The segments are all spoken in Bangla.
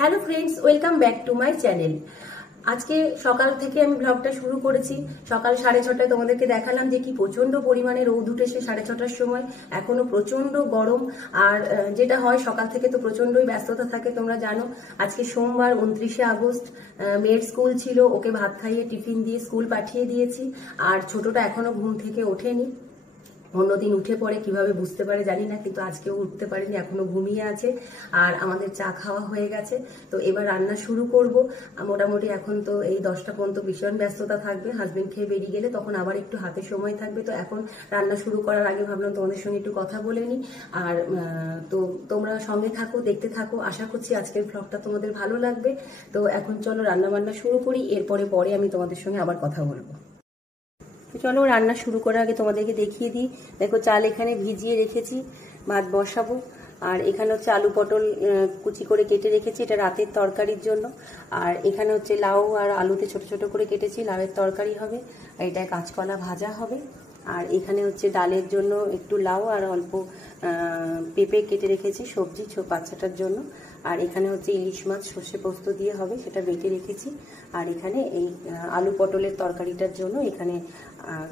Hello friends, welcome back to my channel. আজকে সকাল থেকে আমি ব্লগটা শুরু করেছি। সকাল 6:30টায় তোমাদেরকে দেখালাম যে কি প্রচন্ড পরিমাণে রোদ উঠেছে 6:30টার সময়। এখনো প্রচন্ড গরম। আর যেটা হয় সকাল থেকে তো প্রচন্ডই ব্যস্ততা থাকে, তোমরা জানো। আজকে সোমবার 29শে আগস্ট, মেয়ের স্কুল ছিল, ওকে ভাত খাইয়ে টিফিন দিয়ে স্কুল পাঠিয়ে দিয়েছি। আর ছোটটা এখনো ঘুম থেকে ওঠেনি। অন্যদিন উঠে পড়ে, কিভাবে বুঝতে পারে জানি না, কিন্তু আজকেও উঠতে পারেনি, এখনো ঘুমিয়ে আছে। আর আমাদের চা খাওয়া হয়ে গেছে, তো এবার রান্না শুরু করব। মোটামুটি এখন তো এই 10টা পর্যন্ত ভীষণ ব্যস্ততা থাকবে। হাজবেন্ড খেয়ে বেরিয়ে গেলে তখন আবার একটু হাতে সময় থাকবে। তো এখন রান্না শুরু করার আগে ভাবলাম তোমাদের সঙ্গে একটু কথা বলে নিই। আর তো তোমরা সঙ্গে থাকো, দেখতে থাকো। আশা করছি আজকের ব্লগটা তোমাদের ভালো লাগবে। তো এখন চলো রান্না বান্না শুরু করি, পরে আমি তোমাদের সঙ্গে আবার কথা বলবো। চলো রান্না শুরু করার আগে তোমাদেরকে দেখিয়ে দিই। দেখো, চাল এখানে ভিজিয়ে রেখেছি, ভাত বসাবো। আর এখানে হচ্ছে আলু পটল কুচি করে কেটে রেখেছি, এটা রাতের তরকারির জন্য। আর এখানে হচ্ছে লাউ আর আলুতে ছোট ছোট করে কেটেছি, লাউয়ের তরকারি হবে। আর এটা কাঁচকলা ভাজা হবে। আর এখানে হচ্ছে ডালের জন্য একটু লাউ আর অল্প পেঁপে কেটে রেখেছি, সবজি বাচ্চাটার জন্য। আর এখানে হচ্ছে ইলিশ মাছ সর্ষে পোস্ত দিয়ে হবে, সেটা বেটে রেখেছি। আর এখানে এই আলু পটলের তরকারিটার জন্য এখানে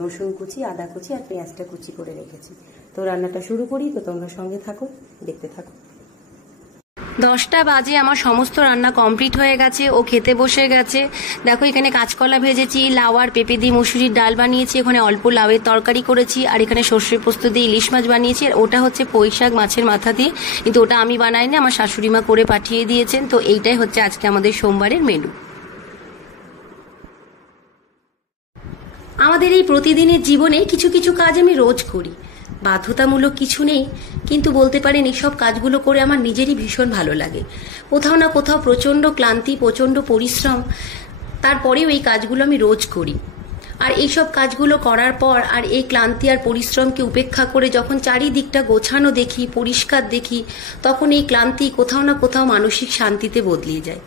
রসুন কুচি, আদা কুচি আর পেঁয়াজটা কুচি করে রেখেছি। তো রান্নাটা শুরু করি, তো তোমরা সঙ্গে থাকো, দেখতে থাকো। 10টা বাজে, আমার সমস্ত রান্না কমপ্লিট হয়ে গেছে। ও খেতে বসে গেছে। দেখো, এখানে কাঁচকলা ভেজেছি, লাউ আর পেঁপে দিয়ে মসুরির ডাল বানিয়েছি, এখানে অল্প লাউয়ের তরকারি করেছি। আর এখানে সর্ষে পোস্ত দিয়ে ইলিশ মাছ বানিয়েছি। আর ওটা হচ্ছে পুঁই শাক মাছের মাথা দিয়ে, কিন্তু ওটা আমি বানাইনি, আমার শাশুড়ি মা করে পাঠিয়ে দিয়েছেন। তো এইটাই হচ্ছে আজকে আমাদের সোমবারের মেনু। আমাদের এই প্রতিদিনের জীবনে কিছু কিছু কাজ আমি রোজ করি, বাধ্যতামূলক কিছু নেই, কিন্তু বলতে পারেন এইসব কাজগুলো করে আমার নিজেরই ভীষণ ভালো লাগে। কোথাও না কোথাও প্রচণ্ড ক্লান্তি, প্রচণ্ড পরিশ্রম, তারপরেও এই কাজগুলো আমি রোজ করি। আর এইসব কাজগুলো করার পর আর এই ক্লান্তি আর পরিশ্রমকে উপেক্ষা করে যখন চারিদিকটা গোছানো দেখি, পরিষ্কার দেখি, তখন এই ক্লান্তি কোথাও না কোথাও মানসিক শান্তিতে বদলিয়ে যায়।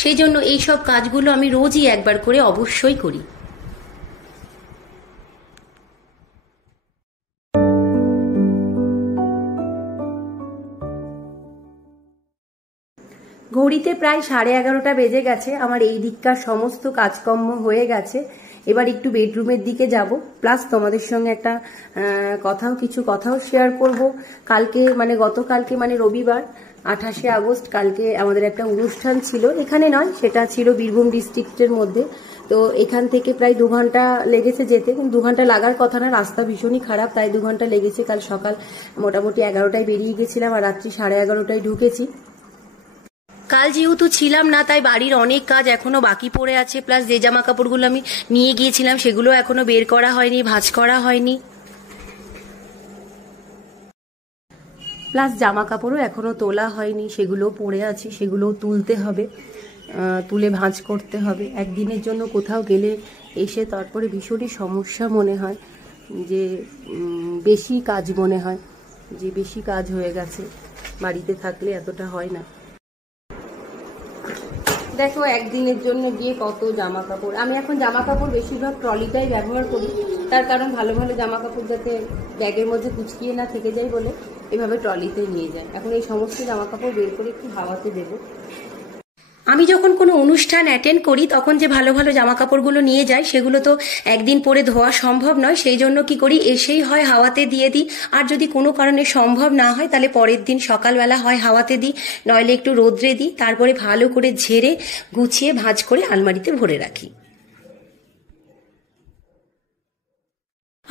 সেই জন্য এইসব কাজগুলো আমি রোজই একবার করে অবশ্যই করি। ঘড়িতে প্রায় 11:30 বেজে গেছে। আমার এই দিককার সমস্ত কাজকর্ম হয়ে গেছে। এবার একটু বেডরুমের দিকে যাব, প্লাস তোমাদের সঙ্গে একটা কিছু কথাও শেয়ার করব। গতকালকে রবিবার 28শে আগস্ট, কালকে আমাদের একটা অনুষ্ঠান ছিল। এখানে নয়, সেটা ছিল বীরভূম ডিস্ট্রিক্টের মধ্যে। তো এখান থেকে প্রায় 2 ঘন্টা লেগেছে যেতে, কিন্তু 2 ঘন্টা লাগার কথা না, রাস্তা ভীষণই খারাপ, তাই 2 ঘন্টা লেগেছে। কাল সকাল মোটামুটি 11টায় বেরিয়ে গেছিলাম আর রাত্রি 11:30টায় ঢুকেছি। কাল যেহেতু ছিলাম না, তাই বাড়ির অনেক কাজ এখনো বাকি পড়ে আছে, প্লাস যে জামা কাপড়গুলো আমি নিয়ে গিয়েছিলাম সেগুলো এখনো বের করা হয়নি, ভাঁজ করা হয়নি, প্লাস জামা কাপড়ও এখনো তোলা হয়নি, সেগুলোও পড়ে আছে, সেগুলোও তুলতে হবে, তুলে ভাঁজ করতে হবে। একদিনের জন্য কোথাও গেলে এসে তারপরে ভীষণই সমস্যা মনে হয়, যে বেশি কাজ মনে হয়, যে বেশি কাজ হয়ে গেছে। বাড়িতে থাকলে এতটা হয় না। দেখো, একদিনের জন্য গিয়ে কত জামা কাপড়। আমি এখন জামা কাপড় বেশিরভাগ ট্রলিটাই ব্যবহার করি, তার কারণ ভালো ভালো জামা কাপড় যাতে ব্যাগের মধ্যে কুচকিয়ে না থেকে যায় বলে এভাবে ট্রলিতে নিয়ে যায়। এখন এই সমস্ত জামা কাপড় বের করে একটু হাওয়াতে দেবো। আমি যখন কোনো অনুষ্ঠান অ্যাটেন্ড করি তখন যে ভালো ভালো জামা কাপড়গুলো নিয়ে যাই, সেগুলো তো একদিন পরে ধোয়া সম্ভব নয়। সেই জন্য কি করি, এসেই হয় হাওয়াতে দিয়ে দিই, আর যদি কোনো কারণে সম্ভব না হয় তাহলে পরের দিন সকালবেলা হয় হাওয়াতে দিই, নইলে একটু রোদ্রে দিই, তারপরে ভালো করে ঝেড়ে গুছিয়ে ভাঁজ করে আলমারিতে ভরে রাখি।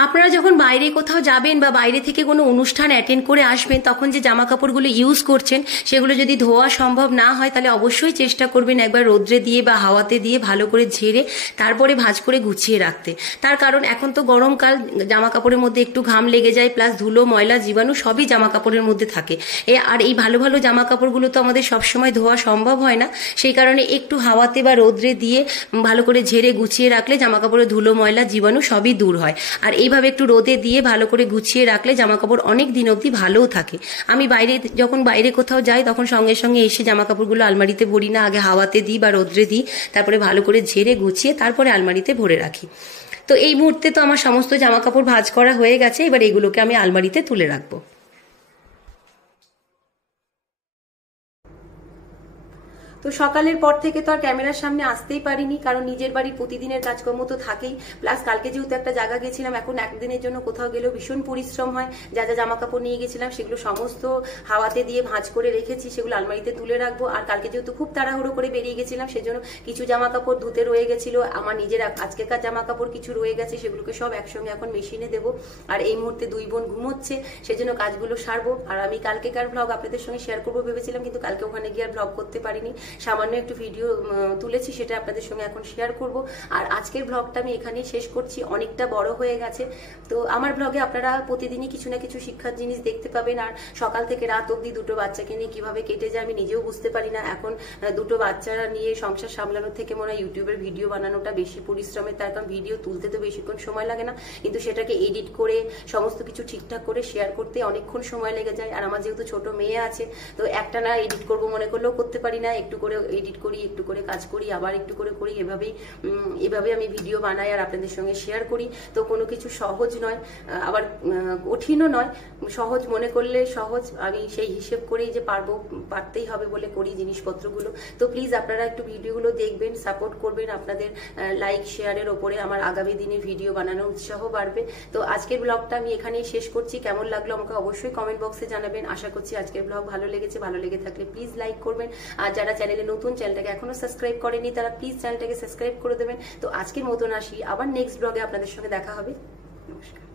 আপনারা যখন বাইরে কোথাও যাবেন বা বাইরে থেকে কোনো অনুষ্ঠান অ্যাটেন্ড করে আসবেন, তখন যে জামা কাপড়গুলো ইউজ করছেন সেগুলো যদি ধোয়া সম্ভব না হয়, তাহলে অবশ্যই চেষ্টা করবেন একবার রোদ্রে দিয়ে বা হাওয়াতে দিয়ে ভালো করে ঝেড়ে তারপরে ভাঁজ করে গুছিয়ে রাখতে। তার কারণ এখন তো গরমকাল, জামা কাপড়ের মধ্যে একটু ঘাম লেগে যায়, প্লাস ধুলো ময়লা জীবাণু সবই জামা কাপড়ের মধ্যে থাকে। আর এই ভালো ভালো জামা কাপড়গুলো তো আমাদের সবসময় ধোয়া সম্ভব হয় না, সেই কারণে একটু হাওয়াতে বা রোদ্রে দিয়ে ভালো করে ঝেড়ে গুছিয়ে রাখলে জামা কাপড়ের ধুলো ময়লা জীবাণু সবই দূর হয়। আর এইভাবে একটু রোদে দিয়ে ভালো করে গুছিয়ে রাখলে জামা কাপড় অনেক দিন অবধি ভালোও থাকে। আমি যখন বাইরে কোথাও যাই তখন সঙ্গে সঙ্গে এসে জামা কাপড়গুলো আলমারিতে ভরি না, আগে হাওয়াতে দিই বা রোদ্রে দিই, তারপরে ভালো করে ঝেড়ে গুছিয়ে তারপরে আলমারিতে ভরে রাখি। তো এই মুহূর্তে তো আমার সমস্ত জামা কাপড় ভাঁজ করা হয়ে গেছে, এবার এগুলোকে আমি আলমারিতে তুলে রাখবো। তো সকালের পর থেকে তো আর ক্যামেরার সামনে আসতেই পারিনি, কারণ নিজের বাড়ির প্রতিদিনের কাজকর্ম তো থাকেই, প্লাস কালকে যেহেতু একটা জায়গা গেছিলাম, এখন একদিনের জন্য কোথাও গেলেও ভীষণ পরিশ্রম হয়। যা যা জামা কাপড় নিয়ে গেছিলাম সেগুলো সমস্ত হাওয়াতে দিয়ে ভাঁজ করে রেখেছি, সেগুলো আলমারিতে তুলে রাখবো। আর কালকে যেহেতু খুব তাড়াহুড়ো করে বেরিয়ে গেছিলাম, সেজন্য কিছু জামা কাপড় ধুতে রয়ে গেছিল, আমার নিজের আজকেকার জামা কাপড় কিছু রয়ে গেছে, সেগুলোকে সব একসঙ্গে এখন মেশিনে দেবো। আর এই মুহূর্তে দুই বোন ঘুমোচ্ছে, সেজন্য কাজগুলো সারবো। আর আমি কালকেকার ব্লগ আপনাদের সঙ্গে শেয়ার করবো ভেবেছিলাম, কিন্তু কালকে ওখানে গিয়ে আর ব্লগ করতে পারিনি, সামান্য একটু ভিডিও তুলেছি, সেটা আপনাদের সঙ্গে এখন শেয়ার করব। আর আজকের ব্লগটা আমি এখানেই শেষ করছি, অনেকটা বড় হয়ে গেছে। তো আমার ব্লগে আপনারা প্রতিদিনই কিছু না কিছু শিক্ষার জিনিস দেখতে পাবেন। আর সকাল থেকে রাত অবধি দুটো বাচ্চাকে নিয়ে কিভাবে কেটে যায় আমি নিজেও বুঝতে পারি না। এখন দুটো বাচ্চারা নিয়ে সংসার সামলানোর থেকে মনে হয় ইউটিউবের ভিডিও বানানোটা বেশি পরিশ্রমের, তার কারণ ভিডিও তুলতে তো বেশিক্ষণ সময় লাগে না, কিন্তু সেটাকে এডিট করে সমস্ত কিছু ঠিকঠাক করে শেয়ার করতে অনেকক্ষণ সময় লেগে যায়। আর আমার যেহেতু ছোট মেয়ে আছে, তো একটা না এডিট করবো মনে করলেও করতে পারি না, একটু করে এডিট করি, একটু করে কাজ করি, আবার একটু করে করি, এভাবে আমি ভিডিও বানাই আর আপনাদের সঙ্গে শেয়ার করি। তো কোনো কিছু সহজ নয়, আবার কঠিনও নয়, সহজ মনে করলে সহজ, আমি সেই হিসেব করেই যে পারতেই হবে বলে করি জিনিসপত্রগুলো। তো প্লিজ আপনারা একটু ভিডিওগুলো দেখবেন, সাপোর্ট করবেন, আপনাদের লাইক শেয়ারের ওপরে আমার আগামী দিনে ভিডিও বানানোর উৎসাহ বাড়বে। তো আজকের ব্লগটা আমি এখানেই শেষ করছি, কেমন লাগলো আমাকে অবশ্যই কমেন্ট বক্সে জানাবেন। আশা করছি আজকের ব্লগ ভালো লেগেছে, ভালো লেগে থাকলে প্লিজ লাইক করবেন। আর যারা চ্যানেলে নতুন, চ্যানেলটাকে এখনো সাবস্ক্রাইব করেনি, তারা প্লিজ চ্যানেলটাকে সাবস্ক্রাইব করে দেবেন। তো আজকের মতন আসি, আবার নেক্সট ব্লগে আপনাদের সঙ্গে দেখা হবে। নমস্কার।